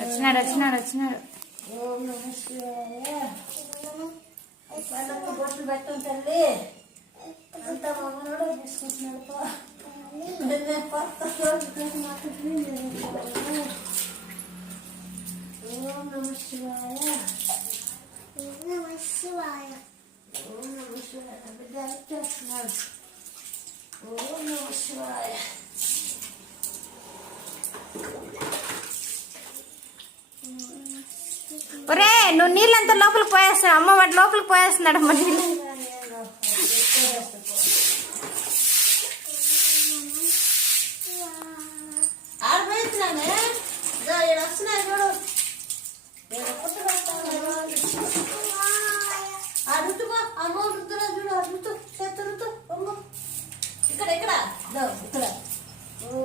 వచ్చినాడు వచ్చినాడు వచ్చినాడు. ఓం నమ శివాయ. పండుగ బొట్లు పెట్టం తల్లి. అంతా మమ్మల్ని తీసుకుంటున్నాడు. ఓం నమ శివాయ. ఓం నమ శివాయ. ఓం నమ శివాయ. బిడ్డ చేస్తున్నాడు. ఓం నమ శివాయ. ఒరే నువ్వు నీళ్ళంతా లోపలికి పోయేస్తా. అమ్మ వాటి లోపలికి పోయేస్తున్నాడు అమ్మ నీళ్ళు. ఆడపోయిస్తున్నానే వస్తున్నాయి చూడు. అడుగుతుకో అమ్మ రుతురా చూడు. అడుగుతూ చేత రుతు అమ్మ ఇక్కడ ఇక్కడ ఇక్కడ